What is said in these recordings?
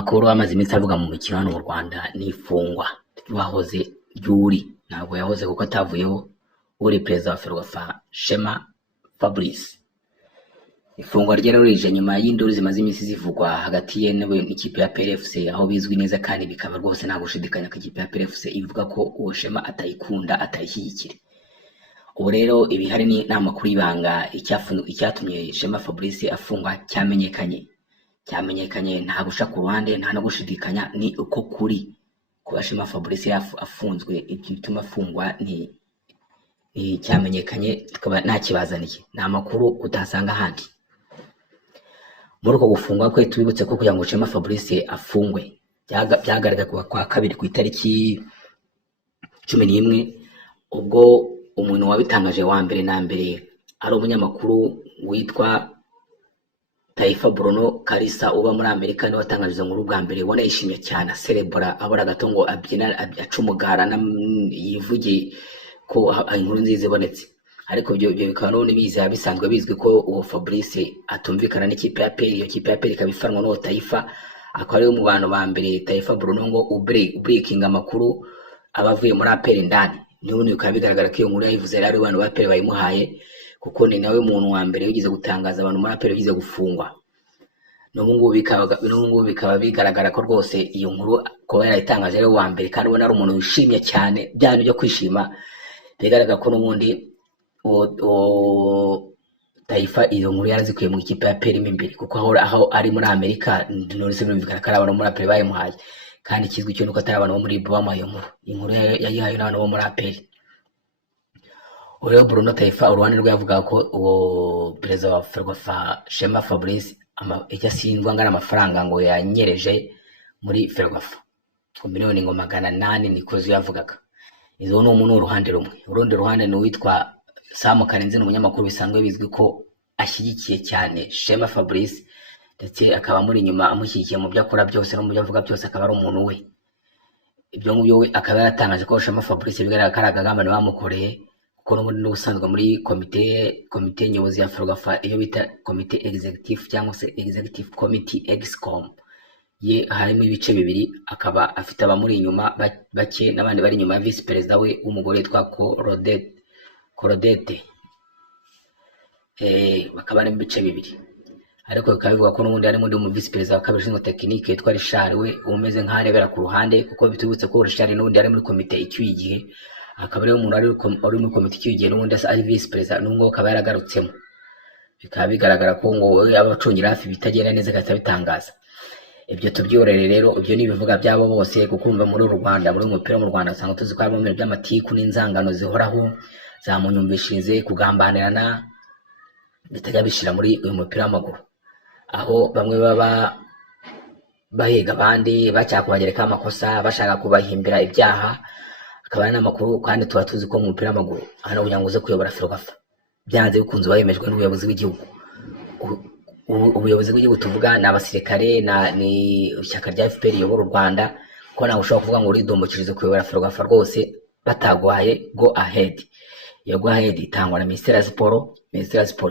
Amakuru amaze iminsi avuga mu mikino hano mu Rwanda ni ifungwa ry'uwahoze ry'uri ntabwo yahoze kuko atavuyeho uri perezida wa Ferwafa Shema Fabrice. Ifungwa rye rije nyuma y'induru zimaze iminsi zivugwa hagati ye n'ikipe ya PRFC, aho bizwi neza kandi bikaba rwose nta gushidikanya ko ikipe ya PRFC ivuga ko uwo Shema atayikunda atayishyigikira. Ubu rero ibihari ni amakuru y'ibanga icyatumye Shema Fabrice afungwa cyamenyekanye nta gusha ku ruhande nta no gushidikanya, ni uko kuri kuba Shema Fabrice afunzwe ibyo bituma afungwa ni cyamenyekanye, tukaba nta kibazaniye, ni amakuru utasanga ahandi. Muri uko gufungwa kwe tubibutse ko kugira ngo Shema Fabrice afungwe byagaragara kwa kabiri ku itariki 11 ubwo umuntu wabitangaje wa mbere na mbere ari umunyamakuru witwa Taifa Bruno Kalisa uba muri Amerika, niwe watangaje ngo bwa mbere ubona yishimye cyane celebra abora gato ngo abyina acumugara yivuge ko inkuru nziza ibonetse. Ariko byo bikaba none bisanzwe bizwi ko uwo Fabrice atumvikana n'ikipe ya PL, iyo kipe ya PL kabifanwa no Taifa, akaba ari mu bantu ba mbere Taifa Bruno ngo breaking amakuru abavuye muri APR ndani. None bikaba bigaragara ko iyo nkuru yayivuze ari abantu ba PL bayimuhaye, kuko ni nawe muntu wa mbere ugize gutangaza abantu muri APR bigize gufungwa. N'ubungu bikaba bigaragara ko rwose iyo nkuru ko yarayitangaje ari wa mbere, kandi ubona ari umuntu wishimye cyane byane byo kwishima. Bigaragara ko n'ubundi Taifa iyo nkuru yarazikuye mu ikipe ya PL imbere, kuko aho ari muri Amerika none birumvikana ko ari abantu muri APR bayimuhaye, kandi kizwi cyo nuko atari abantu bo muri Bama. Iyo nkuru yayihaye n'abantu bo muri APR. Ureo Bruno Taifa uruhande rwe yavuga ko uwo perezida wa Ferwafa Shema Fabrice yasindwa ngana amafaranga ngo yanyereje muri Ferwafa ku miliyoni ngo 800 niko yavugaga. Izo no umuntu uruhande rumwe. Urundi ruhande ni witwa Sam Karenzi, n'umunyamakuru bisanzwe bizwi ko ashyigikiye cyane Shema Fabrice, ndetse akaba muri nyuma amushyigikiye mu byo akora byose no mu byo avuga byose, akaba ari umuntu we. Ibyo ngubyo we akaba yaratangaje ko Shema Fabrice bigaragara ko aragagamba bamukoreye, kuko n'ubundi n'ubusanzwe muri komite nyobozi ya Ferwafa iyo bita komite executive cyangwa se executive committee excom ye harimo ibice bibiri, akaba afite abamuri inyuma bake n'abandi bari inyuma ya vice perezida we w'umugore witwa Corodete. Bakaba ari mu bice bibiri, ariko bikaba bivuga ko n'ubundi harimo mu vice perezida wa kabiri ushinzwe tekinike yitwa Richard, we umeze nk'arebera ku ruhande, kuko bitubutse ko Richard n'ubundi ari muri komite icyuye igihe, akaba ari umuntu ari muri komite icyuye igihe n'ubundi ari vice perezida n'ubwo akaba yaragarutsemo. Bikaba bigaragara ko ngo abacungira hafi bitagenda neza kandi bitangaza. Ibyo tubyorere rero, ibyo ni bivuga byabo bose, kuko umva muri Rwanda muri umupira mu Rwanda usanga tuzi ko harimo ibintu by'amatiku n'inzangano zihoraho zamunyumvishirize kugambanirana bitajya bishira muri uyu mupira w'amaguru, aho bamwe baba bahega abandi bacyakubagereka amakosa bashaka kubahimbira ibyaha. Akaba ari n'amakuru kandi tuba tuzi ko mu mupira w'amaguru hano kugira ngo uze kuyobora Ferwafa byanze bikunze bayemejwe n'ubuyobozi bw'igihugu. Ubuyobozi bw'igihugu tuvuga ni abasirikare ni ishyaka rya FPR riyobora u Rwanda, ko ntabwo ushobora kuvuga ngo uridombokirize kuyobora Ferwafa rwose batagwaye go ahead. Iyo go ahead itangwa na Ministeri ya Siporo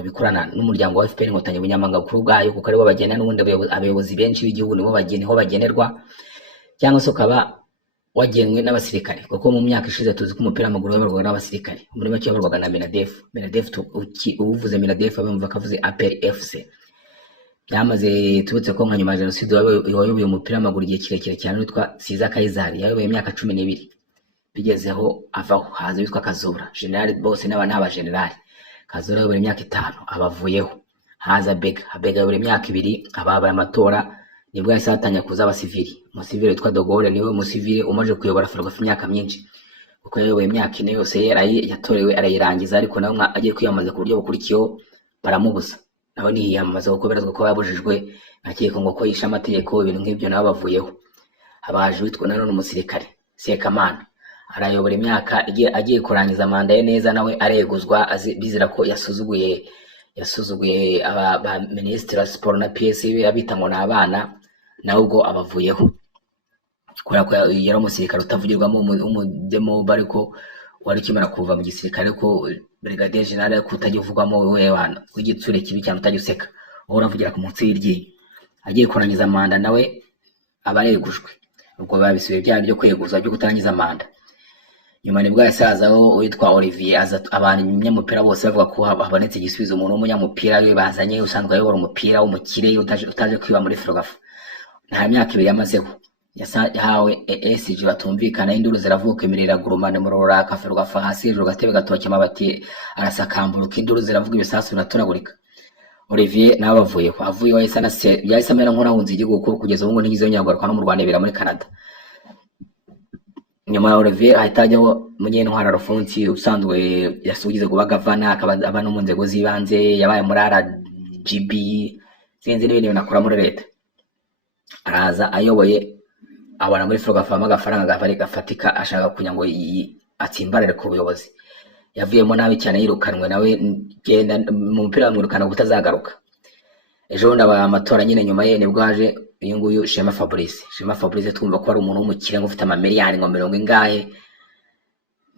bikorana n'umuryango wa FPR Inkotanyi Bunyamanga bukuru bwayo, kuko aribo bagena n'ubundi abayobozi benshi b'igihugu nibo bagenerwa, cyangwa se ukaba wagenwe n'abasirikare, kuko mu myaka ishize tuzi ko umupira w'amaguru wayoborwaga n'abasirikare, muri make wayoborwaga na Minadef. Uvuze Minadef abumva kavuze APR FC. Byamaze tubutse ko nka nyuma ya Jenoside wayoboye umupira w'amaguru igihe kirekire cyane witwa Siza Kayizari, yayoboye imyaka 12. Bigezeho avaho haza witwa Kazura General bose n'aba general. Kazura yayoboye imyaka 5 abavuyeho, haza Bega yayoboye imyaka 2 ababaye amatora, nibwo yahise hatanya kuza abasivili. Umusivili witwa Dogore niwe umusivili umaze kuyobora Ferwafa imyaka myinshi, kuko yayoboye imyaka 4 yose yatorewe arayirangiza, ariko nawe agiye kwiyamaza ku buryo bukurikiyeho baramubuza. Naho ni yamaze gukoberezwa ko yabujijwe nakiko ngo ko yisha amategeko, ibintu nk'ibyo nabo bavuyeho. Abaje witwa nanone umusirikare Sekamana arayobora imyaka agiye kurangiza manda ye neza, nawe areguzwa bizira ko yasuzuguye aba ministre wa sport na PSV abita ngo n'abana, nawe ubwo abavuyeho. Kubera ko yari umusirikare utavugirwamo umudemo, bariko wari kimara kuva mu gisirikare ko Brigadier General kutajyuvugwamo wewe wana w'igitsure kibi cyane utajyuseka uravugira ku munsi w'iryi. Agiye kurangiza manda nawe abaregujwe ubwo babisubiye bya byo kweguza byo kutangiza manda. Nyuma nibwo yasazaho witwa Olivier aza abanyamupira bose bavuga ko habonetse igisubizo umuntu w'umunyamupira we bazanye usanzwe ayobora umupira w'umukire utaje kwiba muri Ferwafa. Nta myaka 2 yamazeho yahawe ESG batumvikana, induru ziravuka, imirira gurumane mu ruraka, Ferwafa hasi hejuru gatebe gatoke amabati arasakamburuka, induru ziravuga, ibisasu biraturagurika. Olivier nawe avuyeho yahise amera nk'urahunze igihugu kugeza ubu ngo ntigize nyagaruka no mu Rwanda bira muri Canada. Nyuma ya Olivier ahita ajyaho Munyentwara Alphonse usanzwe yasugize kuba gavana, akaba aba no mu nzego z'ibanze, yabaye muri RGB sinzi n'ibindi binakora muri leta. Araza ayoboye abana muri Ferwafa agafaranga gafatika, ashaka kunya ngo atsimbarare ku buyobozi. Yavuyemo nabi cyane, yirukanwe nawe genda mu mupira wamwirukana gutazagaruka. Ejo ndaba amatora nyine nyuma ye nibwo haje uyu nguyu Shema Fabrice twumva ko ari umuntu w'umukire ngo ufite amamiliyoni ngo 40 ingahe,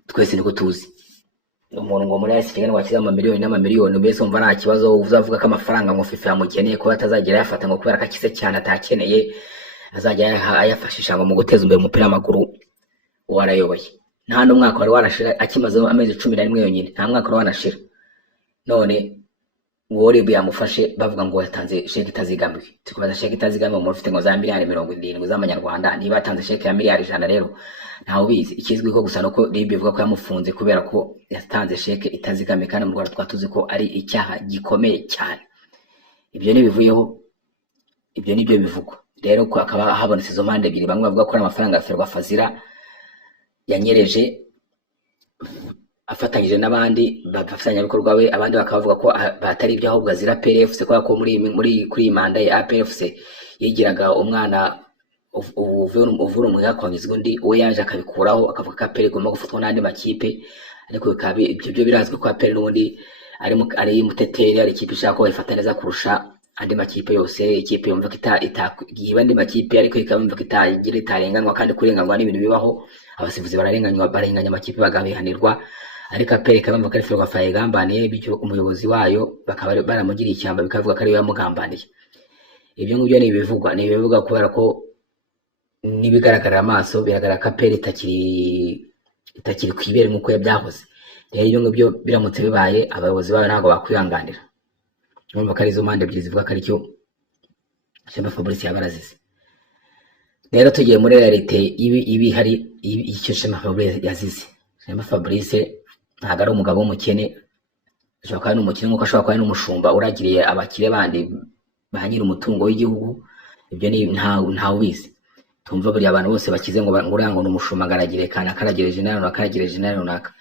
twese niko tuzi umuntu ngo muri yasi kigana wakiza amamiliyoni n'amamiliyoni, mbese umva nta kibazo uzavuga ko amafaranga ngo FIFA yamugeneye ko atazagera yafata ngo kubera ko akize cyane atakeneye azajya ayafashisha ngo mu guteza imbere umupira w'amaguru warayoboye. Nta n'umwaka wari warashira akimaze amezi 11 yonyine, nta mwaka wari wanashira. None Ngori yamufashe bavuga ngo yatanze sheke itazigamiwe. Tukubaza sheke itazigamiwe mu ufite ngo za miliyari 70 z'amanyarwanda, niba yatanze sheke ya miliyari 100 rero ntawe ubizi. Ikizwi ko gusa nuko Libe ivuga ko yamufunze kubera ko yatanze sheke itazigamiwe, kandi mu Rwanda twatuzi ko ari icyaha gikomeye cyane. Ibyo nibivuyeho, ibyo nibyo bivugwa. Rero ko akaba habonetse izo mpande ebyiri, bamwe bavuga ko amafaranga ya Ferwafa Fazira yanyereje afatanyije n'abandi bafatanya bikorwa we, abandi bakavuga ko batari ibyo ahubwo azira PFC ko kuri manda ya PFC yigiraga umwana uvura umuyaga kwangizwa undi, we yaje akabikuraho akavuga ko APR igomba gufatwa n'andi makipe. Ariko ibyo birazwi ko APR n'ubundi ari muteteri, ari ikipe ishaka ko bayifata neza kurusha andi makipe yose. Ikipe yumva ko yiba andi makipe ariko ikabumva ko itarenganwa, kandi kurenganwa n'ibintu bibaho, abasifuzi barenganya amakipe bagabihanirwa. Ariko APR ikabumva ko ari Ferwafa yagambaniye, bityo umuyobozi wayo bakaba baramugiriye icyamba bikavuga ko ari we yamugambaniye. Ibyo ngibyo ni ibivugwa kubera ko nibigaragarira amaso biragaragara ko APR itakiri kwibere nk'uko yabyahoze. Rero ibyo ngibyo biramutse bibaye abayobozi bayo ntabwo bakwihanganira. Urumva ko ari izo mpande ebyiri zivuga ko ari cyo Shema Fabrice yabarazize. Rero tugiye muri realite ibi hari icyo Shema Fabrice yazize. Shema Fabrice ntabwo ari umugabo w'umukene, ashobora kuba ari umukene nk'uko ashobora kuba ari n'umushumba uragiriye abakire bandi bahanyira umutungo w'igihugu. Ibyo ni ntawe ubizi. Tumva buri abantu bose bakize ngo ngurango n'umushumba garagire kana karagereje nayo nakaragereje nayo naka.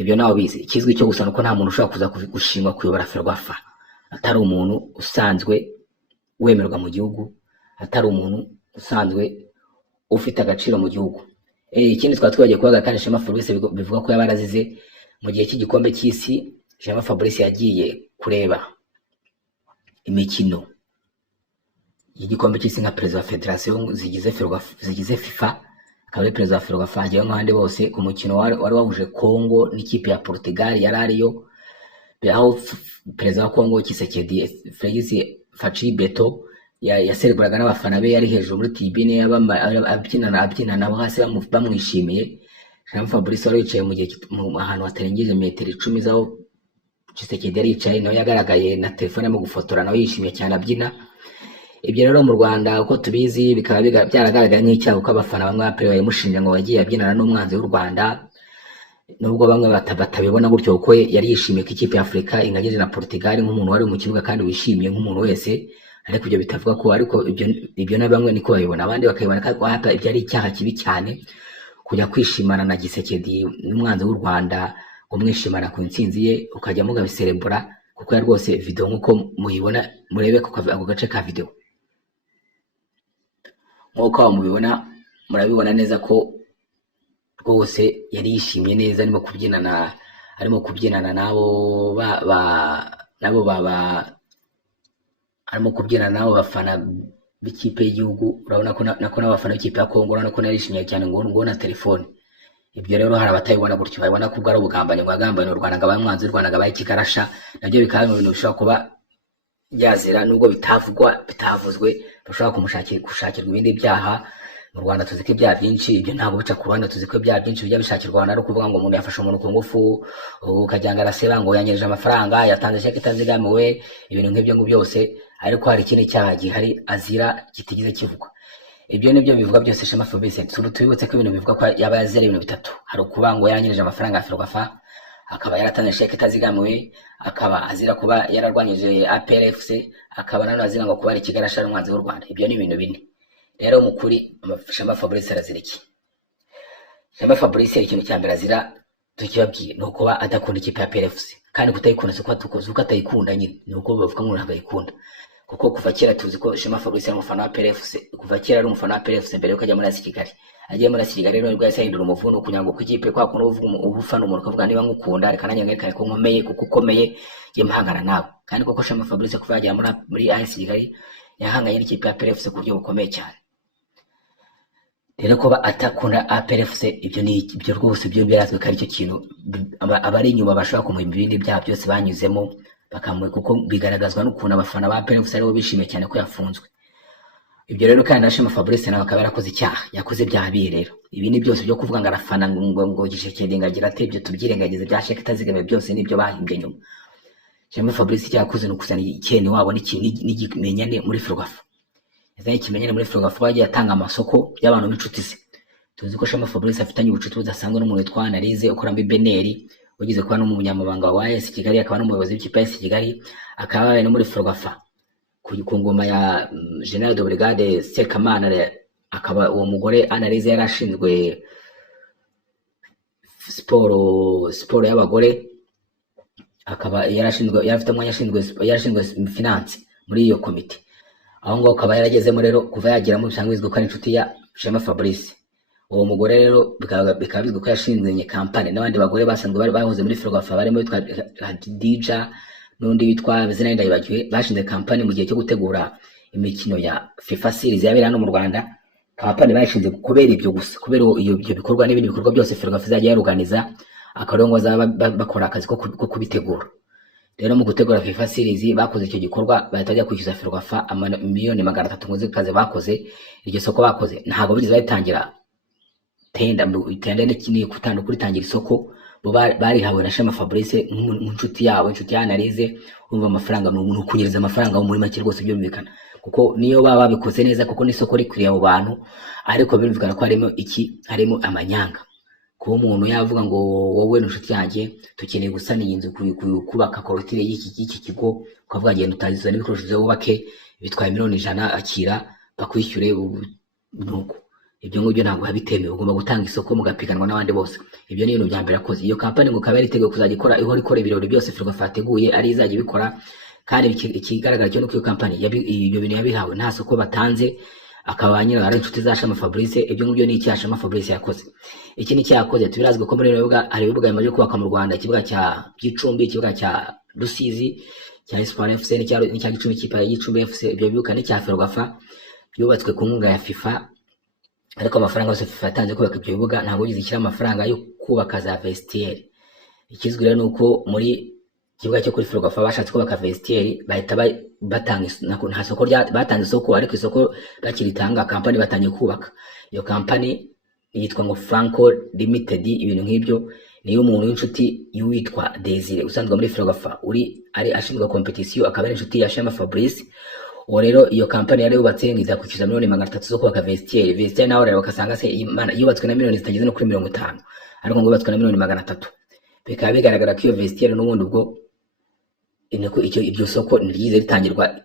Ibyo nawe ubizi. Ikizwi cyo gusa nuko nta muntu ushobora kuza gushingwa kuyobora Ferwafa atari umuntu usanzwe wemerwa mu gihugu, atari umuntu usanzwe ufite agaciro mu gihugu. Ikindi twagiye kubaga kandi Shema Fabrice bivuga ko yabarazize mu gihe cy'igikombe cy'isi. Shema Fabrice yagiye kureba imikino y'igikombe cy'isi nka perezida wa federation zigize FIFA, akaba ari perezida wa Ferwafa agiye nk'abandi bose ku mukino wari wahuje Congo n'ikipe ya Portugal yari ariyo, aho perezida wa Congo Tshisekedi Felix Faci Beto yasereburaga n'abafana be, yari hejuru muri tribune abyinana nabo hasi bamwishimiye. Shema Fabrice wari yicaye mu gihe ahantu hatarengeje metero 10 zaho Tshisekedi yari yicaye, nawe yagaragaye na telefone mu gufotora, nawe yishimiye cyane abyina. Ibyo rero mu Rwanda uko tubizi bikaba byaragaragaye nk'icyaha ko abafana bamwe APR bayimushinja ngo yagiye abyinana n'umwanzi w'u Rwanda, nubwo bamwe batabibona gutyo kuko yari yishimiye ko ikipe ya Afrika ingageje na Portugal nk'umuntu wari mu kibuga kandi wishimiye nk'umuntu wese. Ariko ibyo bitavuga ko ariko ibyo na bamwe niko babibona, abandi bakabibona ko hata ibyo ari icyaha kibi cyane kujya kwishimana na Tshisekedi n'umwanzi w'u Rwanda, umwishimana ku intsinzi ye ukajya mugabiserebura, kuko yari rwose video nk'uko muyibona murebe ko ako gace ka video nk'uko mubibona murabibona neza ko rwose yari yishimye neza, arimo kubyinana nabo arimo kubyinana nabo bafana b'ikipe y'igihugu. Urabona ko n'abafana b'ikipe ya Congo urabona ko narishimye cyane ngo na telefone. Ibyo rero hari abatayibona gutyo, babona ko ari ubugambanyi bwagambanye u Rwanda ngabaye umwanzi w'u Rwanda ngabaye ikigarasha, nabyo bikaba mu bintu bishobora kuba byazira nubwo bitavuzwe, bashobora gushakirwa ibindi byaha. Mu Rwanda tuzi ko ibyaha byinshi ibyo ntabwo bica ku ruhande, tuzi ko ibyaha byinshi bijya bishakirwa Rwanda ari ukuvuga ngo umuntu yafashe umuntu ku ngufu, ukajyanga araseba ngo yanyereje amafaranga, yatanze sheke itazigamiwe, ibintu nk'ibyo ngo byose, ariko hari ikindi cyaha gihari azira kitigeze kivugwa. Ibyo nibyo bivuga byose Shema Fabrice. Tubibutse ko ibintu bivuga ko yaba yazira ibintu bitatu. Hari ukuba ngo yanyereje amafaranga ya Ferwafa, akaba yaratanze sheke itazigamiwe, akaba azira kuba yararwanyije APRFC, akaba nanone azira ngo kuba ari Kigali ashara umwanzi w'u Rwanda. Ibyo ni ibintu bine. Rero mu kuri Shema Fabrice arazira iki? Shema Fabrice ikintu cya mbere azira tukibabwiye ni ukuba adakunda ikipe ya APRFC, kandi kutayikunda suko atayikunda nyine, ni uko bavuga ngo ntabwo ayikunda. Kuko kuva kera tuzi ko Shema Fabrice ari umufana wa APRFC, kuva kera ari umufana wa APRFC mbere yuko ajya muri AS Kigali. Agiye muri AS Kigali rero nibwo yahise ahindura umuvuno kugira ngo kukipe kwa kuno ubufana umuntu akavuga niba ngukunda reka nanjye ngerekane ko nkomeye, kuko ukomeye je mpangana nawe. Kandi koko Shema Fabrice kuva yagera muri AS Kigali yahanganye n'ikipe ya APRFC ku buryo bukomeye cyane. Rero ko atakunda APRFC ibyo rwose byo birazwe ko ari cyo kintu abari inyuma bashobora kumuhimba ibindi byaha byose banyuzemo bakamwe, kuko bigaragazwa n'ukuntu abafana ba APRFC aribo bishimiye cyane ko yafunzwe. Ibyo rero kandi na Shema Fabrice nawe akaba yarakoze icyaha, yakoze ibyaha bihe. Rero ibi ni byose byo kuvuga ngo arafana ngo gishekedinga agira ate, ibyo tubyirengagize bya sheke itazigamiwe byose nibyo bahimbye nyuma. Shema Fabrice cyakoze no kuzana icyene wabo n'ikimenyane muri Ferwafa. Yazanye ikimenyane muri Ferwafa, bagiye atanga amasoko y'abantu b'inshuti ze. Tuzi ko Shema Fabrice afitanye ubucuti budasanzwe n'umuntu witwa Analize ukora muri Beneri, ugize kuba n'umunyamabanga wa AS Kigali, akaba n'umuyobozi w'ikipe ya AS Kigali, akaba no muri Ferwafa ku ngoma ya General de Brigade Sekamana. Akaba uwo mugore Analize yarashinzwe siporo y'abagore, akaba yarafite umwanya yarashinzwe finance muri iyo komite. Aho ngo akaba yaragezemo rero kuva yagiramo bisangwizwe ko ari inshuti ya Shema Fabrice. Uwo mugore rero bikaba bizwi ko yashinzwe kampani n'abandi bagore basanzwe bari bahoze muri Ferwafa, barimo witwa Dija n'undi witwa Bizina Ndayibagiwe, bashinze kampani mu gihe cyo gutegura imikino ya FIFA series yabera hano mu Rwanda. Kampani bayishinze kubera ibyo gusa, kubera ibyo bikorwa n'ibindi bikorwa byose Ferwafa izajya yaruganiza, akarongo bakora akazi ko kubitegura. Rero mu gutegura FIFA series bakoze icyo gikorwa bahita bajya kwishyuza Ferwafa miliyoni 300 ngo zikaze bakoze iryo soko. Bakoze ntabwo bigize batangira tenda n'ikindi kutanda kuri tangira isoko, bo bari hawe na Shema Fabrice nk'inshuti yawe, inshuti ya Analize. Umva amafaranga ni umuntu kunyereza amafaranga muri make rwose byumvikana, kuko niyo baba babikoze neza kuko n'isoko rikwiriye abo bantu, ariko birumvikana ko harimo amanyanga. Kuba umuntu yavuga ngo wowe n'inshuti yanjye tukeneye gusana iyi nzu, kubaka korotire y'iki kigo, ukavuga ngenda utaziza n'ibikoresho byo wubake bitwaye miliyoni 100, akira bakwishyure nuko. Ibyo ngibyo ntabwo habitemewe, ugomba gutanga isoko mugapiganwa n'abandi bose. Ibyo ni ibintu bya mbere akoze. Iyo kampani ngo kabari iteguye kuzajya ikora ikora ibirori byose Ferwafa yateguye ari izajya bikora, kandi ikigaragara cyo nuko iyo kampani ibyo bintu yabihawe nta soko batanze, akaba nyine ari inshuti za Shema Fabrice. Ibyo ngibyo ni icyaha Shema Fabrice yakoze. Iki ni cyakoze tubirazwe ko muri ibibuga hari ibibuga bimaze kubaka mu Rwanda, ikibuga cya Gicumbi, ikibuga cya Rusizi, cya Espoir FC n'icya Gicumbi, ikipe ya Gicumbi FC. Ibyo bibuga ni cya Ferwafa byubatswe ku nkunga ya FIFA, ariko amafaranga yose FIFA yatanze kubaka ibyo bibuga ntabwo yize ishyira amafaranga yo kubaka za vestiaire. Ikizwi rero nuko muri kibuga cyo kuri Ferwafa bashatse kubaka vestiaire, bahita batanga nta soko batanze isoko, ariko isoko bakiritanga kampani batangiye kubaka. Iyo kampani yitwa ngo Franco Limited. Ibintu nk'ibyo niyo umuntu w'inshuti y'uwitwa Desire usanzwe muri Ferwafa ari ashinzwe competition, akaba ari inshuti ya Shema Fabrice. Uwo rero iyo kampani yari yubatse ngiza kwishyuza miliyoni 300 zo kubaka vestiaire naho rero bakasanga se yubatswe na miliyoni zitageze no kuri 50, ariko ngo yubatswe na miliyoni 300. Bikaba bigaragara ko iyo vestiaire n'ubundi ubwo inako ibyo soko niryize ritangirwa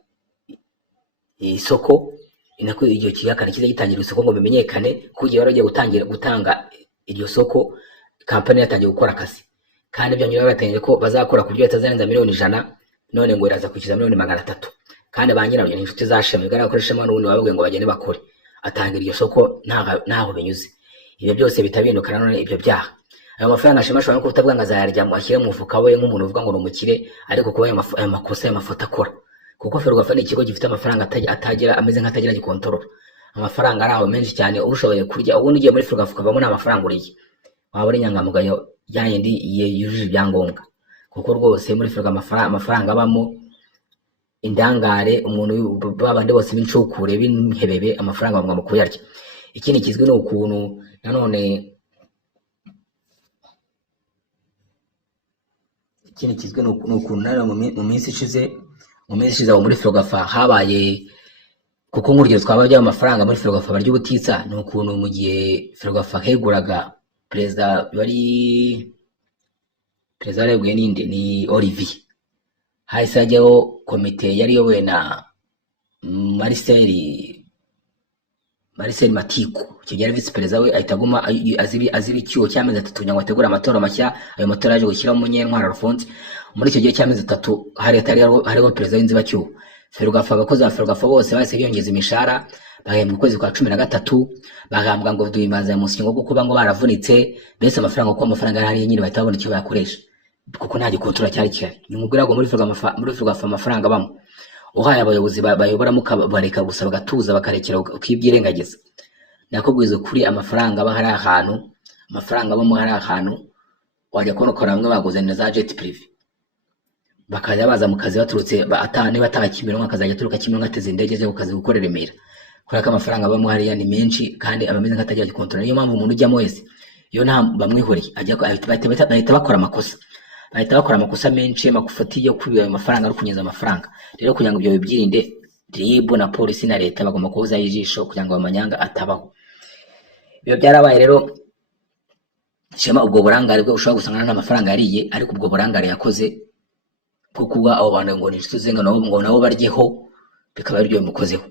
isoko, inako iryo kiyakana kiza gitangirwa isoko ngo bimenyekane kugiye waragiye gutanga iryo soko. Kampani yatangiye gukora akazi, kandi ibyo nyuma batangiye ko bazakora ku byo batazarenza miliyoni 100, none ngo iraza kwishyuza miliyoni 300. Kandi banyira inshuti za Shema bigaragara ko Shema n'ubundi babwiye ngo bagende bakore, atanga iryo soko ntaho binyuze. Ibyo byose bitabindukana none ibyo byaha. Ayo mafaranga Shema ashobora no kutavuga ngo azayarya mu ashyire mu mufuka we nk'umuntu uvuga ngo n'umukire, ariko kuba ayo makosa y'amafoto akora, kuko Ferwafa ni ikigo gifite amafaranga atagira ameze nk'atagira gikontorora. Amafaranga ari aho menshi cyane, ushoboye kurya ubundi ugiye muri Ferwafa ukavamo nta mafaranga uriye, waba uri inyangamugayo yayindi yujuje ibyangombwa, kuko rwose muri Ferwafa amafaranga abamo indangare, umuntu babandi bose b'incukure b'inhebebe, amafaranga bamwe mu kuyarya. Ikindi kizwi ni ukuntu nanone mu minsi ishize abo muri Ferwafa habaye, kuko nk'urugero twaba by'ayo mafaranga muri Ferwafa barya ubutitsa, ni ukuntu mu gihe Ferwafa heguraga perezida yareguye ninde, ni Olivier, hahise hajyaho komite yari yobowe na Marcel Matiko, icyo gihe visi perezida we ahita aguma aziba icyuho cy'amezi 3 kugira ngo ategure amatora mashya. Ayo matora yaje gushyiraho Munyentwari Alphonse. Muri icyo gihe cy'amezi 3 hariho perezida w'inzibacyuho. Ferwafa, abakozi ba Ferwafa bose bahise biyongeza imishahara, bahembwa ukwezi kwa 13, bahambwa ngo duhimbaza umunsi ngo kuba ngo baravunitse, mbese amafaranga uko amafaranga yari nyine bahita babona icyo bayakoresha, kuko nta gikontora cyari kihari. Nyumubwira ngo muri Ferwafa amafaranga bamwe uhaye abayobozi bayoboramo bareka gusa bagatuza bakarekera ukibyirengagiza. Nakubwiza kuri amafaranga aba hari ahantu, amafaranga bamwe hari ahantu wajya konokora bamwe baguze na za jet privé, bakajya baza mu kazi baturutse niba atakimironko akazajya aturuka Kimironko ateze indege zo kukazi gukorera Remera, kubera ko amafaranga bamwe hariya ni menshi kandi abameze nk'atagira gikontora. Niyo mpamvu umuntu ujyamo wese iyo nta bamwihoreye bahita bakora amakosa, menshi y'amafuti yo kwiba ayo mafaranga ari kunyeza amafaranga. Rero kugira ngo ibyo bibyirinde, RIB na polisi na leta bagomba kubuza ijisho kugira ngo amanyanga atabaho. Ibyo byarabaye rero Shema, ubwo burangare bwo ushobora gusanga nta mafaranga yariye, ariko ubwo burangare yakoze kuko abo bantu ngo nishuze ngo nabo baryeho, bikaba ari byo bimukozeho.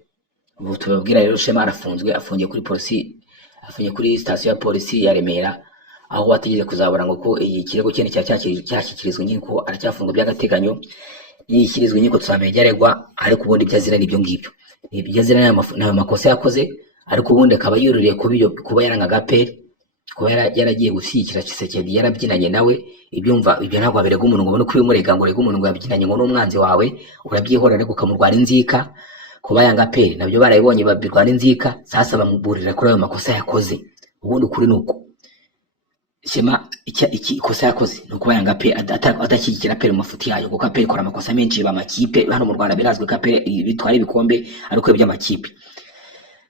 Ubu tubabwira rero Shema afungiye kuri station ya polisi ya Remera, aho wategeze kuzabura ngo ko iyi kirego cyene cyashyikirizwa inkiko aracyafungwa by'agateganyo. Yishyirizwa inkiko tuzamenye yaregwa, ariko ubundi byazira n'ibyo ngibyo, ibyo azira n'ayo makosa yakoze, ariko ubundi akaba yururiye kuba yarangaga peri, kuba yaragiye gushyigikira Tshisekedi, yarabyinanye nawe. Ibyumva ibyo ntabwo aberega umuntu ngo ubone ko ubimurega ngo urege umuntu ngo yabyinanye ngo n'umwanzi wawe urabyihorera, ariko ukamurwara inzika. Kuba yanga peri nabyo barayibonye babirwana inzika, sasa bamuburira kuri ayo makosa yakoze. Ubundi ukuri nuko Shema iki kosa yakoze no kuba yanga pe adashyigikira peri mu mafuti yayo, kuko peri ikora amakosa menshi b'amakipe hano mu Rwanda. Birazwe ko peri bitwara ibikombe ariko by'amakipe,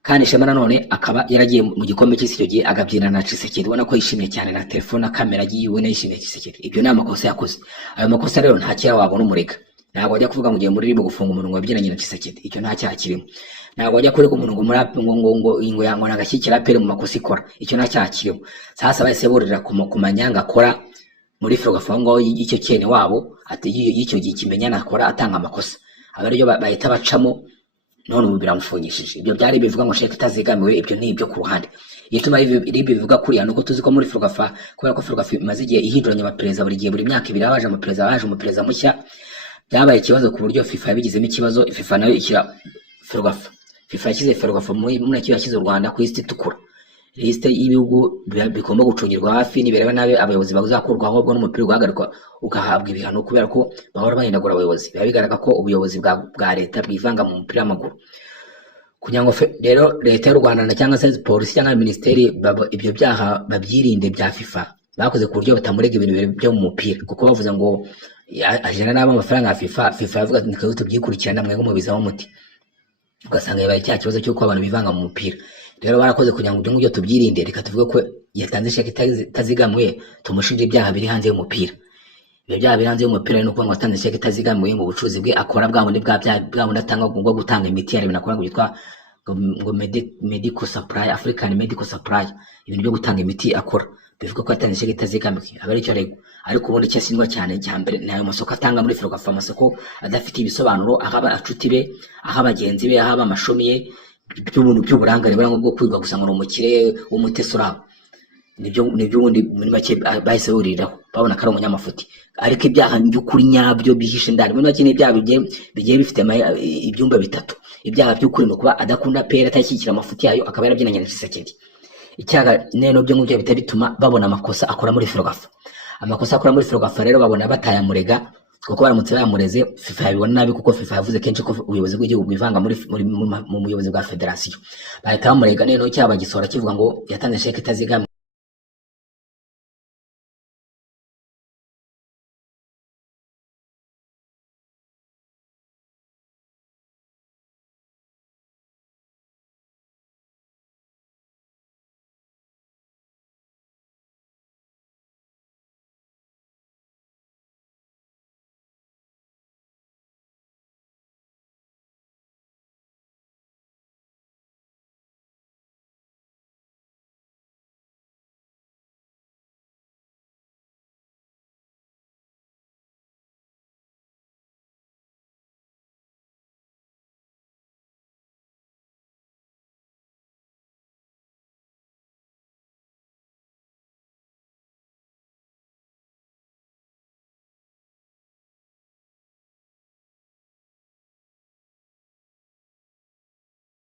kandi Shema nanone akaba yaragiye mu gikombe cy'isi icyo gihe agabyina na Tshisekedi, ubona ko yishimiye cyane na telefone na kamera yiwe na yishimiye Tshisekedi. Ibyo ni amakosa yakoze. Ayo makosa rero nta cyaha wabona umurega, ntabwo wajya kuvuga ngo ugiye muri RIB gufunga umuntu ngo yabyinanye na Tshisekedi, icyo nta cyaha kirimo. Ntabwo wajya kureka umuntu ngo ngo yango nagashyikira peri mu makosa ikora, icyo nta cyaha kirimo. Sasa bahise burira ku manyanga akora muri Ferwafa ngo icyo cyene wabo ati y'icyo gihe kimenyana akora atanga amakosa, abaryo bahita bacamo, none ubu biramufungishije. Ibyo byari bivuga ngo sheke itazigamiwe, ibyo ni ibyo ku ruhande. Yituma RIB bivuga kuri nuko tuzi ko muri Ferwafa, kubera ko Ferwafa imaze igihe ihinduranya abaperezida buri gihe, buri myaka 2 abaje umuperezida mushya, byabaye ikibazo ku buryo FIFA yabigizemo ikibazo. FIFA nayo ikira Ferwafa, FIFA yashyize Ferwafa muri cyo yashyize u Rwanda ku liste itukura, liste y'ibihugu bigomba gucungirwa hafi, nibireba nabe abayobozi bazakurwaho ubwo n'umupira ugahagarikwa ugahabwa ibihano, kubera ko bahora bahindagura abayobozi. Biba bigaragara ko ubuyobozi bwa leta bwivanga mu mupira w'amaguru. Kugira ngo rero leta y'u Rwanda cyangwa se polisi cyangwa ministeri ibyo byaha babyirinde bya FIFA, bakoze ku buryo batamurega ibintu byo mu mupira, kuko bavuze ngo ajana n'aba amafaranga ya FIFA yavuga ati nikayo tubyikurikirana mwe nk'umubizaho umuti, ugasanga yabaye cya kibazo cy'uko abantu bivanga mu mupira. Rero barakoze kugira ngo ibyo ngibyo tubyirinde, reka tuvuge ko yatanze sheke itazigamuye, tumushinje ibyaha biri hanze y'umupira. Ibyo byaha biri hanze y'umupira no kuba ngo atanze sheke itazigamuye ngo ubucuruzi bwe akora bwa bundi atanga ngo gutanga imiti ya binakora ngo byitwa ngo medical supply, African medical supply, ibintu byo gutanga imiti akora, bivuga ko atanze sheke itazigamiye, abari cyo arego. Ariko ubundi cyasindwa cyane cyambere nayo masoko atanga muri Ferwafa, amasoko adafite ibisobanuro, aho abacuti be, aho abagenzi be, aho amashumi ye, by'ubuntu by'uburangare barango bwo kwigwa gusa ngo umukire w'umutesura. Nibyo ubundi muri make bahise buriraho, babona ko ari umunyamafuti. Ariko ibyaha by'ukuri nyabyo bihishe ndani muri make n'ibyaha bigiye bifite ibyumba 3. Ibyaha by'ukuri no kuba adakunda pera atashyikira amafuti yayo, akaba yarabyinanye na Tshisekedi. Icyaha neno byo ngubyo bituma babona amakosa akora muri Ferwafa. Amakosa akora muri Ferwafa rero babona batayamurega, kuko baramutse bayamureze FIFA yabibona nabi, kuko FIFA yavuze kenshi ko ubuyobozi bw'igihugu bwivanga mu buyobozi bwa federasiyo. Bahita bamurega neno cyaba gisora kivuga ngo yatanze sheke itazigamye.